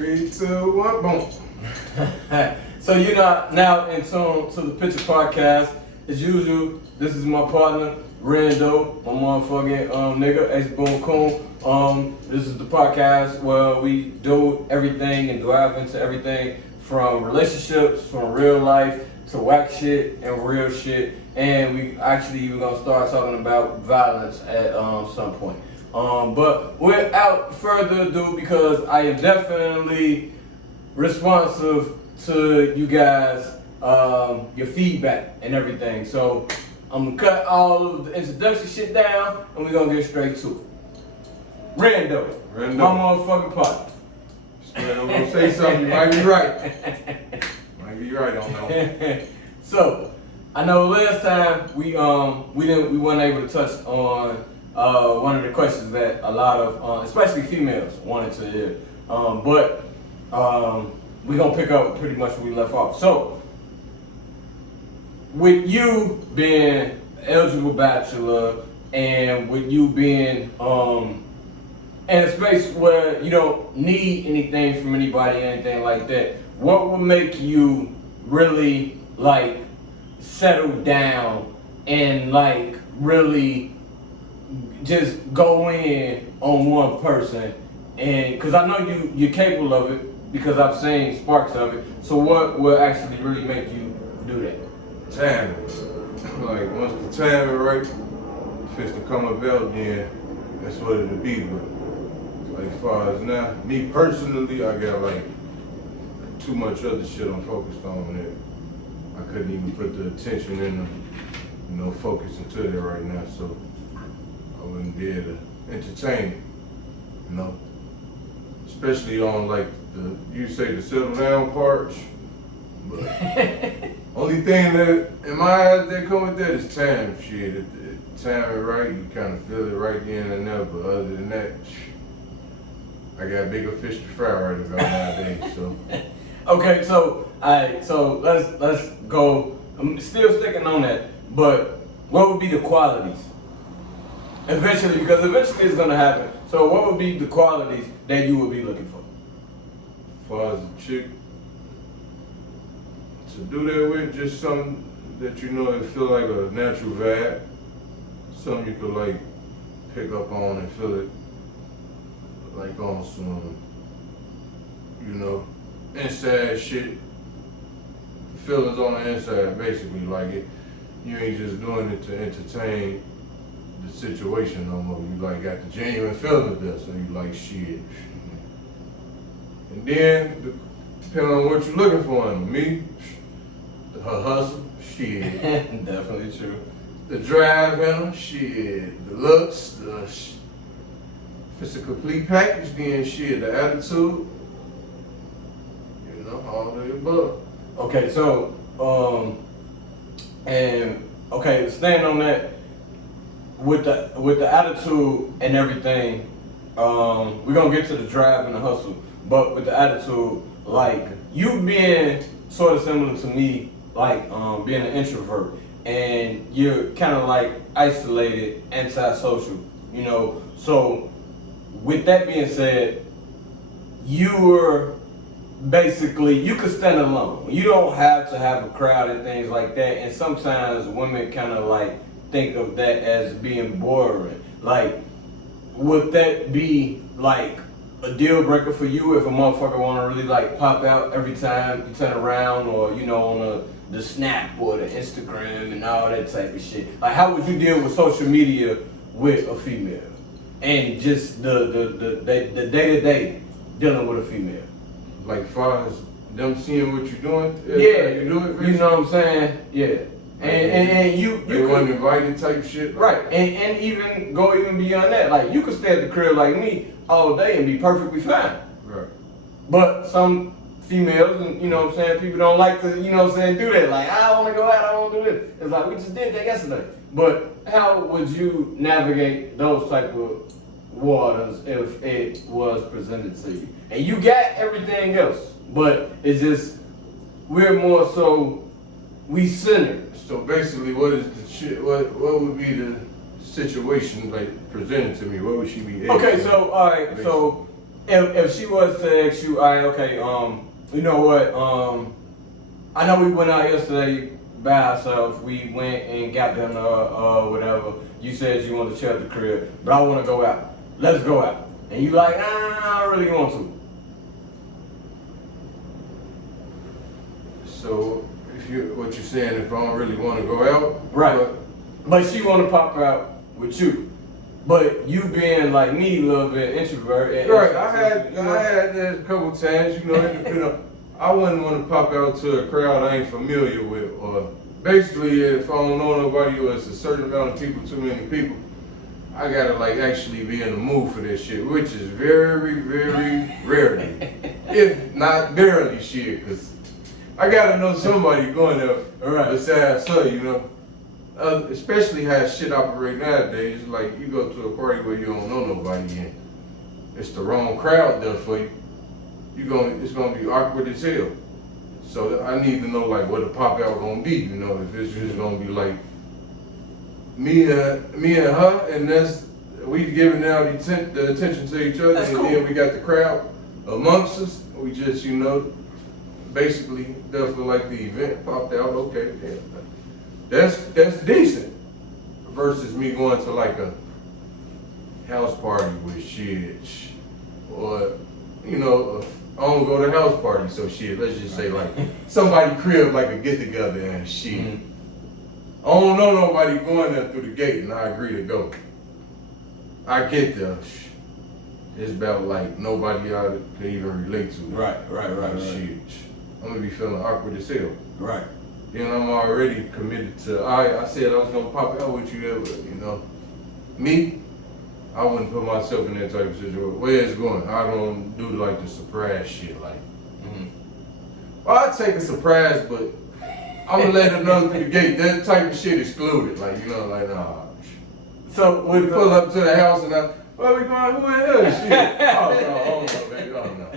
3, 2, 1, boom. So you know now in tune to the Picture Podcast. As usual, this is my partner Rando, my motherfucking nigga X Boom Coon. This is the podcast where we do everything and dive into everything from relationships, from real life to whack shit and real shit. And we're gonna start talking about violence at some point. But without further ado, because I am definitely responsive to you guys, your feedback and everything. So I'm gonna cut all of the introduction shit down and we're gonna get straight to it. Rando. My motherfucking partner. I'm gonna say something, you might be right. Might be right on that one. So I know last time we weren't able to touch on one of the questions that a lot of especially females wanted to hear. But we're gonna pick up pretty much where we left off. So with you being eligible bachelor and with you being in a space where you don't need anything from anybody or anything like that, what would make you really like settle down and like really just go in on one person? And because I know you're capable of it because I've seen sparks of it. So what will actually really make you do that? Time. Like once the time is right, if it's to come about, then that's what it'll be. But like as far as now, me personally, I got like too much other shit I'm focused on that I couldn't even put the attention in the, focus into that right now. So I wouldn't be able to entertain it, especially on like you say the settle down parts. But only thing that in my eyes that come with that is time. Shit, if the time is right, you kind of feel it right then and there. But other than that, I got bigger fish to fry right about nowadays. So okay, so alright, so let's go. I'm still sticking on that, but what would be the qualities? Eventually, because eventually it's gonna happen. So what would be the qualities that you would be looking for? as far as a chick to do that with, just something that it feel like a natural vibe, something you could like pick up on and feel it like on some, inside shit, feelings on the inside, basically. Like you ain't just doing it to entertain the situation no more. You like got the genuine feelings there, so you like shit. And then, depending on what you're looking for in me, her hustle, shit. Definitely true. The drive in her, shit. The looks, if it's a complete package, then shit. The attitude, all the above. Okay, so staying on that with the attitude and everything, we're gonna get to the drive and the hustle. But with the attitude, like you being sort of similar to me, like being an introvert, and you're kind of like isolated, antisocial, So with that being said, you could stand alone. You don't have to have a crowd and things like that. And sometimes women kind of like think of that as being boring. Like, would that be like a deal breaker for you if a motherfucker want to really like pop out every time you turn around, or on the Snap or the Instagram and all that type of shit? Like, how would you deal with social media with a female and just the day-to-day dealing with a female? Like far as them seeing what you're doing? Yeah, you do it. You know what I'm saying? Yeah. And you wasn't invited type shit. Right. And even go even beyond that. Like you could stay at the crib like me all day and be perfectly fine. Right. But some females and people don't like to, do that. Like, I don't wanna go out, I don't wanna do this. It's like we just did that yesterday. But how would you navigate those type of waters if it was presented to you? And you got everything else, but it's just we're more so we centered. So basically, what is the shit? What would be the situation like presented to me? What would she be? Okay, so all right, so if she was to ask you, all right, okay, you know what, I know we went out yesterday by ourselves. We went and got dinner or whatever. You said you wanted to chill at the crib, but I want to go out. Let's go out. And you like, I don't really want to. So, what you're saying, if I don't really want to go out, Right. But she want to pop out with you. But you being like me, a little bit introvert. And right? I had that a couple times. I wouldn't want to pop out to a crowd I ain't familiar with, or basically, if I don't know nobody or it's a certain amount of people, too many people, I gotta like actually be in the mood for this shit, which is very, very rarely, if not barely shit, cause I gotta know somebody going there besides her, especially how shit operate nowadays. Like you go to a party where you don't know nobody and it's the wrong crowd there for you. It's gonna be awkward as hell. So I need to know like what the pop out gonna be, if it's just gonna be like me and her, and we giving out the attention to each other, and then we got the crowd amongst us. We just basically there for like the event popped out. Okay, yeah. That's decent versus me going to like a house party with shit, or I don't go to house parties, so shit. Let's just say like somebody crib like a get together and shit. Mm-hmm. I don't know nobody going there through the gate, and I agree to go. I get there. It's about like nobody I can even relate to. Right. Shit. I'm gonna be feeling awkward as hell. Right. Then I'm already committed to. I said I was gonna pop out with you there, but me, I wouldn't put myself in that type of situation. Where it's going, I don't do like the surprise shit. Like, well, I take a surprise, but I'm gonna let her know through the gate. That type of shit excluded. Like, nah. So we pull up to the house and where we going? Who in here? Shit. Oh no, baby. Oh no.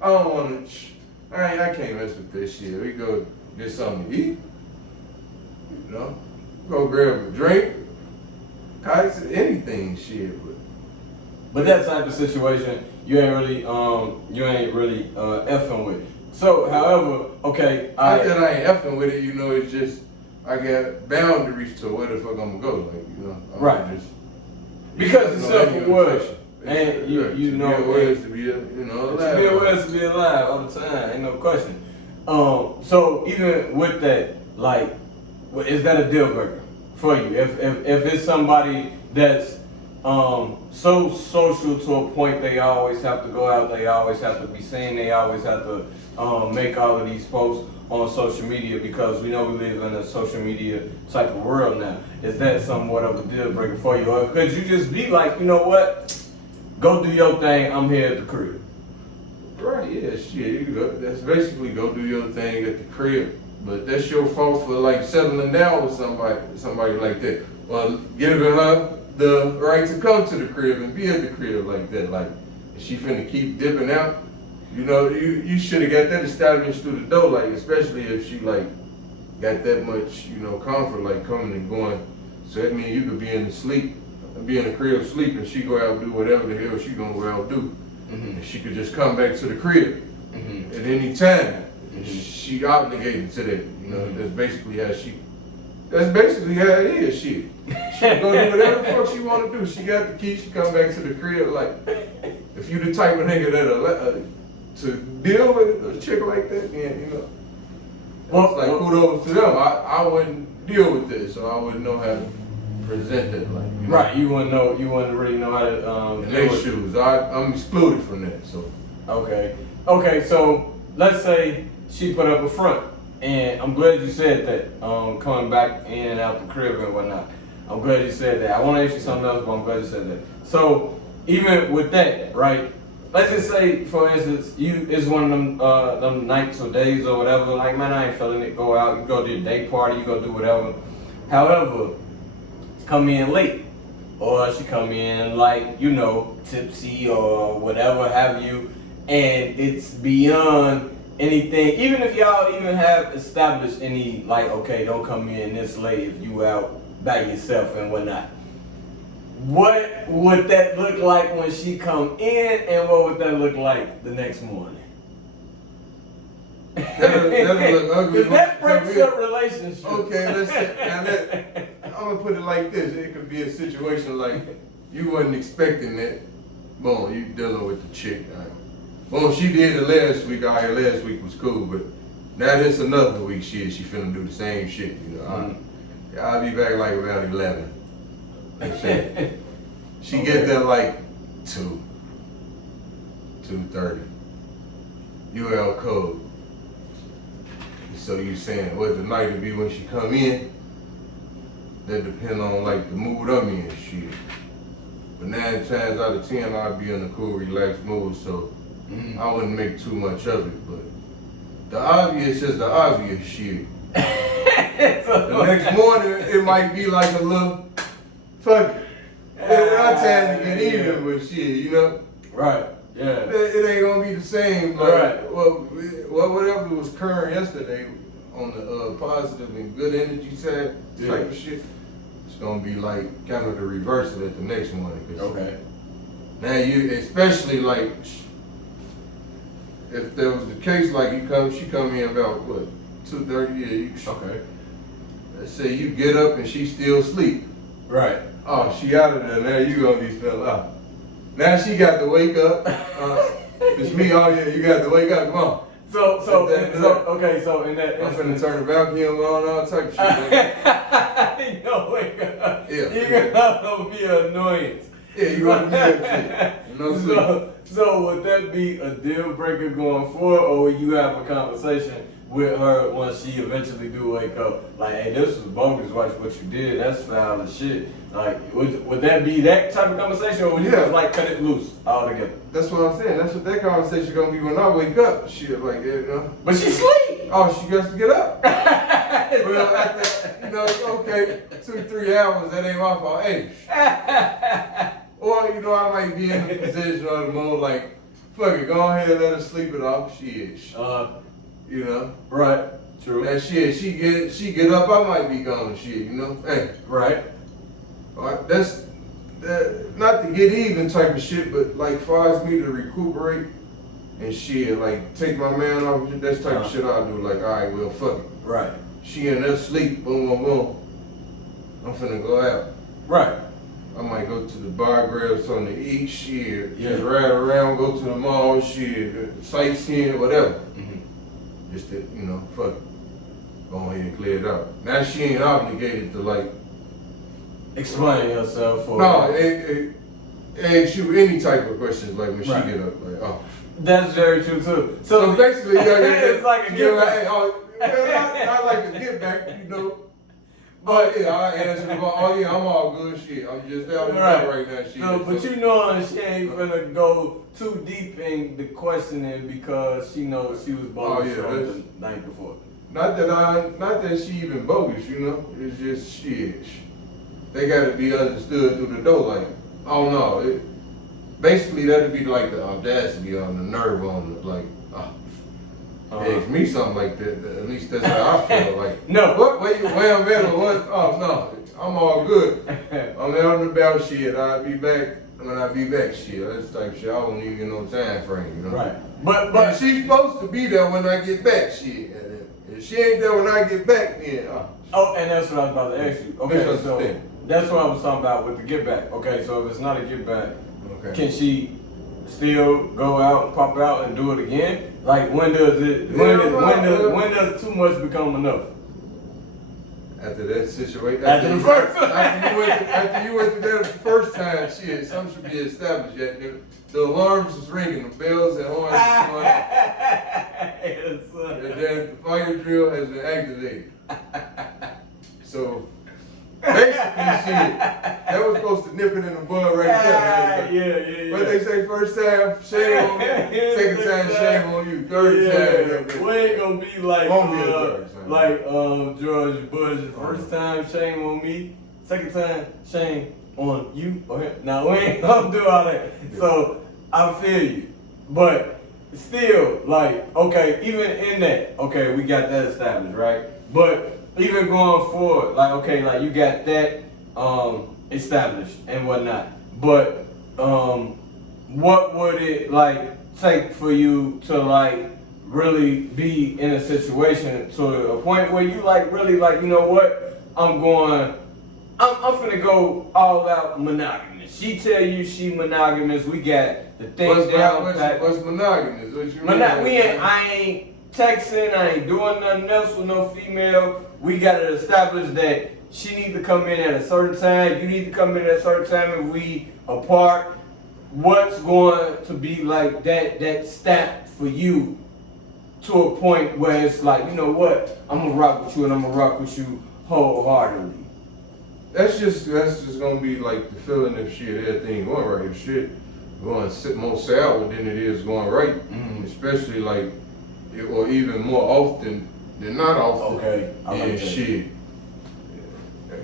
I don't want to. I can't mess with this shit. We go get something to eat. Go grab a drink. Anything, shit. But that type of situation, you ain't really effing with. So, however, okay. Not that I ain't effing with it, it's just I got boundaries to where the fuck I'm gonna go, right. Because it's self-awareness, and you know to be alive. To be alive all the time, ain't no question. So even with that, like, is that a deal breaker for you? If it's somebody that's so social to a point they always have to go out, they always have to be seen, they always have to make all of these posts on social media, because we know we live in a social media type of world now. Is that somewhat of a deal breaker for you? Or could you just be like, you know what? Go do your thing, I'm here at the crib. Right, yeah, shit. You can go, that's basically go do your thing at the crib. But that's your fault for like settling down with somebody like that. Or giving her the right to come to the crib and be at the crib like that. Like, is she finna keep dipping out? You should have got that established through the door, like, especially if she like got that much, comfort, like coming and going. So that means you could be in the crib sleep, and she go out and do whatever the hell she gonna go out and do. Mm-hmm. And she could just come back to the crib at any time. Mm-hmm. She obligated to that. That's basically how it is. She go do whatever the fuck she want to do. She got the key. She come back to the crib. Like, if you the type of nigga that to deal with a chick like that, then it's like kudos to them. I wouldn't deal with this, so I wouldn't know how to present that. Like, right, you wouldn't really know how to. In their shoes, I'm excluded from that. So okay. So let's say she put up a front, and I'm glad you said that. Coming back in and out the crib and whatnot. I'm glad you said that. I want to ask you something else, but I'm glad you said that. So even with that, right? Let's just say, for instance, it's one of them nights or days or whatever. Like, man, I ain't feeling it. Go out, you go to a day party, you go do whatever. However, come in late, or she come in like tipsy or whatever have you, and it's beyond anything. Even if y'all even have established any like, okay, don't come in this late if you out by yourself and whatnot. what would that look like when she come in, and what would that look like the next morning? That'll look ugly. 'Cause that breaks up relationship. Okay, let's say, I'm gonna put it like this. It could be a situation like you wasn't expecting that. Boom, you dealing with the chick. All right. Boom, she did it last week. All right, last week was cool, but now this another week. She finna do the same shit. You know, I'll be back like around 11. She get there like 2:30. UL code. So you saying what the night would be when she come in? That depend on like the mood I'm in, shit. But 9 times out of 10, I'd be in a cool, relaxed mood, so I wouldn't make too much of it. But the obvious is the obvious shit. The next morning, it might be like a little, fuck it. It's not time to get even with shit, you know? Right. Yeah. It ain't gonna be the same, but Right. well, whatever was current yesterday on the positive and good energy side type of shit, it's gonna be like kind of the reverse of it the next morning. Okay. Now you, especially like, if there was the case like she come in about what 2:30, yeah. Okay. Let's say you get up and she still asleep. Right. Oh, she out of there. Now you gonna be feeling out. Now she got to wake up. It's me. Oh yeah, you got to wake up. Come on. So okay. So in that I'm finna turn the vacuum on, all type of shit. No, wake up. Yeah. You're gonna be an annoyance. Yeah, you gonna be that shit. No sleep. So would that be a deal breaker going forward, or would you have a conversation with her once she eventually do wake up? Like, hey, this was bogus. Watch what you did. That's foul as shit. Like, would that be that type of conversation, or would you just like cut it loose altogether? That's what I'm saying. That's what that conversation gonna be when I wake up. Shit, like you know. But she sleep. Oh, she got to get up. Well, after, you know, okay, 2-3 hours. That ain't my fault. Hey. Or you know, I might be in the position or the mode like, fuck it, go ahead and let her sleep it off. Shit. You know. Right. True. That shit, she get up, I might be gone. Shit, you know. Hey. Right. That's not to get even type of shit, but like far as me to recuperate and shit, like take my man off, that's type of shit I'll do. Like, all right, well, fuck it. Right. She in there sleep, boom, boom, boom. I'm finna go out. Right. I might go to the bar, grab something to eat, shit. Yeah. Just ride around, go to the mall, shit, sightseeing, whatever. Just to, you know, fuck it. Go ahead and clear it out. Now she ain't obligated to like, explain yourself for. no, ask you any type of questions like when she Right. get up, like, oh. That's very true too. So basically, it's like a give back. I like to get back, you know. But yeah, I answer about, oh yeah, I'm all good, shit. I'm just out and about right now, shit. No, but you know she ain't gonna go too deep in the questioning because she knows she was bogus from the night before. Not that she even bogus, you know. It's just shit. They gotta be understood through the door, like, oh no. Basically that'd be like the audacity on the nerve on it, like, ask me something like that. At least that's how I feel. Like, no. Where I'm at or what? Oh no, I'm all good. I'm out and about, shit. I'll be back when I be back, shit. That's the type of shit. I won't even get no time frame, you know. Right. But and she's supposed to be there when I get back, shit. And if she ain't there when I get back, then oh, and that's what I was about to ask you. Okay, so misunderstand. that's what I was talking about with the get back. Okay, so if it's not a get back, Okay. can she still go out and pop out and do it again? Like when does when does too much become enough? After that situation, After the first time. after you went to there the first time, shit, something should be established. The alarms is ringing, the bells and horns is going off. And then the fire drill has been activated. So basically, shit, that was supposed to nip it in the bud right there. Yeah. What they say, first time, shame on you. Second time, shame on you. Third time, we ain't gonna be like Won't be a third time. George Bush. First time, shame on me. Second time, shame on you. Okay. Now we ain't gonna do all that. So I feel you, but still, like, okay, even in that, okay, we got that established, right? But even going forward, like, okay, like you got that, established and whatnot. But what would it like take for you to like really be in a situation to a point where you like really like, you know what, I'm finna go all out monogamous. She tell you she monogamous. We got the things down. What's monogamous? What you mean? I ain't texting. I ain't doing nothing else with no female. We got to establish that she need to come in at a certain time. You need to come in at a certain time if we apart. What's going to be like that stamp for you to a point where it's like, you know what, I'm gonna rock with you and I'm gonna rock with you wholeheartedly? That's just gonna be like the feeling if shit everything going right. If shit going more sour than it is going right, especially like, or even more often than not often. Okay, I like that. Shit,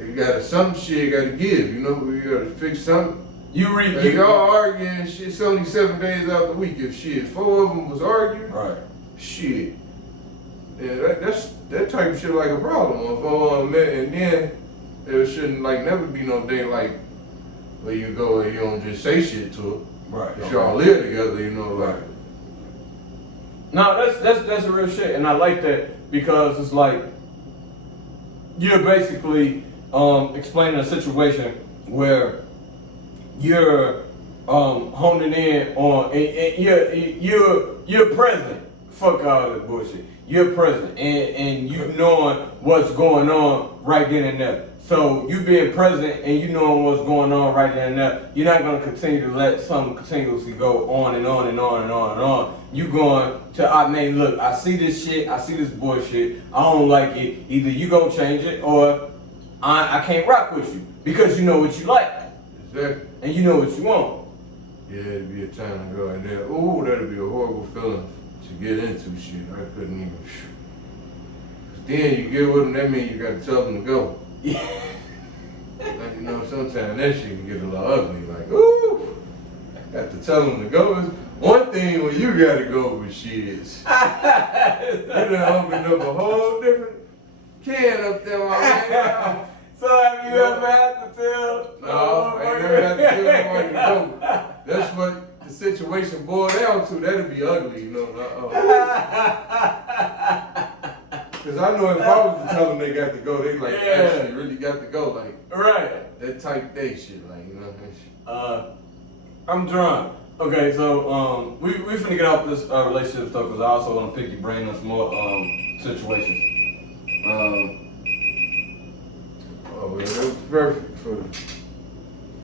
you gotta some shit gotta give. You know, you gotta fix something. If y'all arguing, shit, it's only 7 days out the week. If shit, 4 of them was arguing, right? Shit, yeah, that type of shit like a problem. And then there shouldn't like never be no day like where you go and you don't just say shit to her. Right. If y'all live together, you know, like. No, that's a real shit, and I like that because it's like you're basically explaining a situation where you're honing in on and you're present. Fuck all that bullshit. You're present and you knowing what's going on right then and there. So you being present and you knowing what's going on right then and there, you're not gonna continue to let something continuously go on and on and on and on and on. You going to, I mean, look, I see this shit, I see this bullshit, I don't like it. Either you gonna change it or I can't rock with you because you know what you like. Exactly. And you know what you want. Yeah, it'd be a time to go in there. Ooh, that'd be a horrible feeling to get into shit. I couldn't even. Cause then you get with them, that means you gotta tell them to go. Yeah. Like, you know, sometimes that shit can get a little ugly. Like, ooh, I got to tell them to go. It's one thing when you gotta go with shit. You done opened up a whole different can up there, my man. So have you ever had to tell? No, I ain't never had to tell nobody to go. That's what the situation boiled down to. That'd be ugly, you know. Because I know if I was to tell them they got to go, they like actually really got to go, like right. That type day shit, like, you know. I'm drunk. Okay, so we finna get off this relationship stuff because I also want to pick your brain on some more situations. Oh, well, it was perfect for